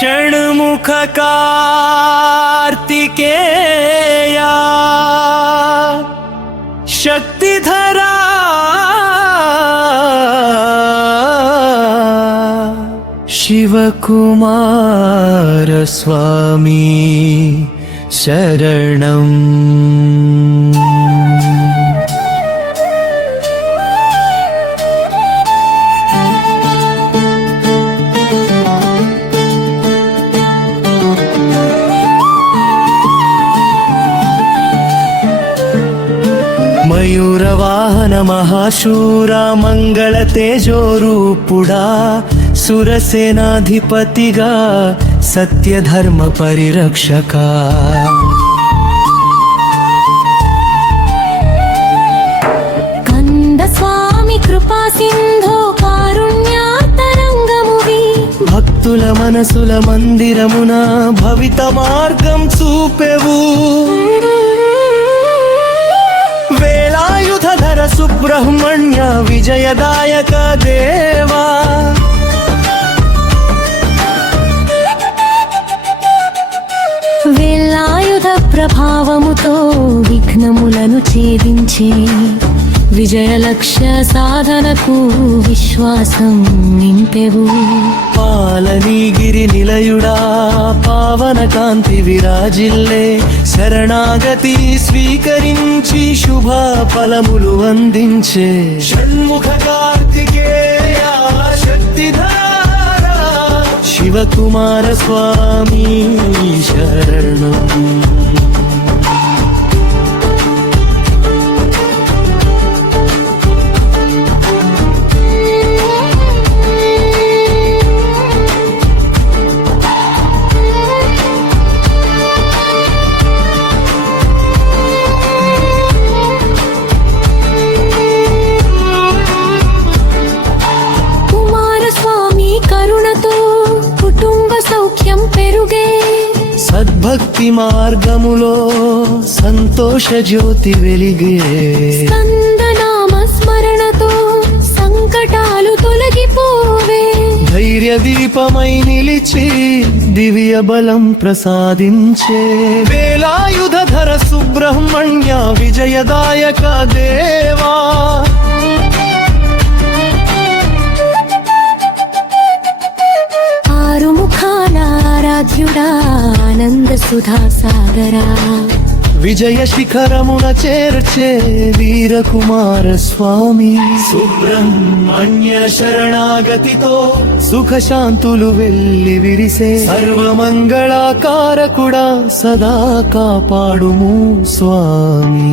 षण्मुख कार्तिकेया शक्तिधरा शिवकुमार स्वामी शरणम्। मयूरवाहन महाशूरा मंगल तेजोरूपुड़ा सुरसेनाधिपतिगा सत्य धर्म परिरक्षका। कंद स्वामी कृपा सिंधो कारुण्यातरंगमुवी भक्तुल मनसुल मंदिरमुन भवित मार्गं చూపెవు। वेलायुधधर सुब्रह्मण्य विजयदायक देवा వేలాయుధ ప్రభావముతో విఘ్నములను ఛేదించే విజయ లక్ష్య సాధనకు విశ్వాసం నింపెవు। పాలనీగిరి నిలయుడా పావన కాంతి విరాజిల్లే శరణాగతి స్వీకరించి శుభ ఫలములు అందించే షణ్ముఖ కార్తికేయ శక్తిధార శివకుమార స్వామి శరణం। సద్భక్తి మార్గములో సంతోష జ్యోతి వెలిగే స్కందనామ స్మరణతో సంకటాలు తొలగిపోవే। ధైర్య దీపమై నిలిచి దివ్య బలం ప్రసాదించే వేలాయుధధర సుబ్రహ్మణ్య విజయదాయక దేవా ఆరాధ్యుడా ఆనంద సుధా సాగరా విజయ శిఖరమున చేర్చే వీరకుమార స్వామి సుబ్రహ్మణ్య శరణాగతితో సుఖ శాంతులు వెల్లి విరిసే సర్వమంగళాకారకుడా సదా కాపాడుము స్వామి।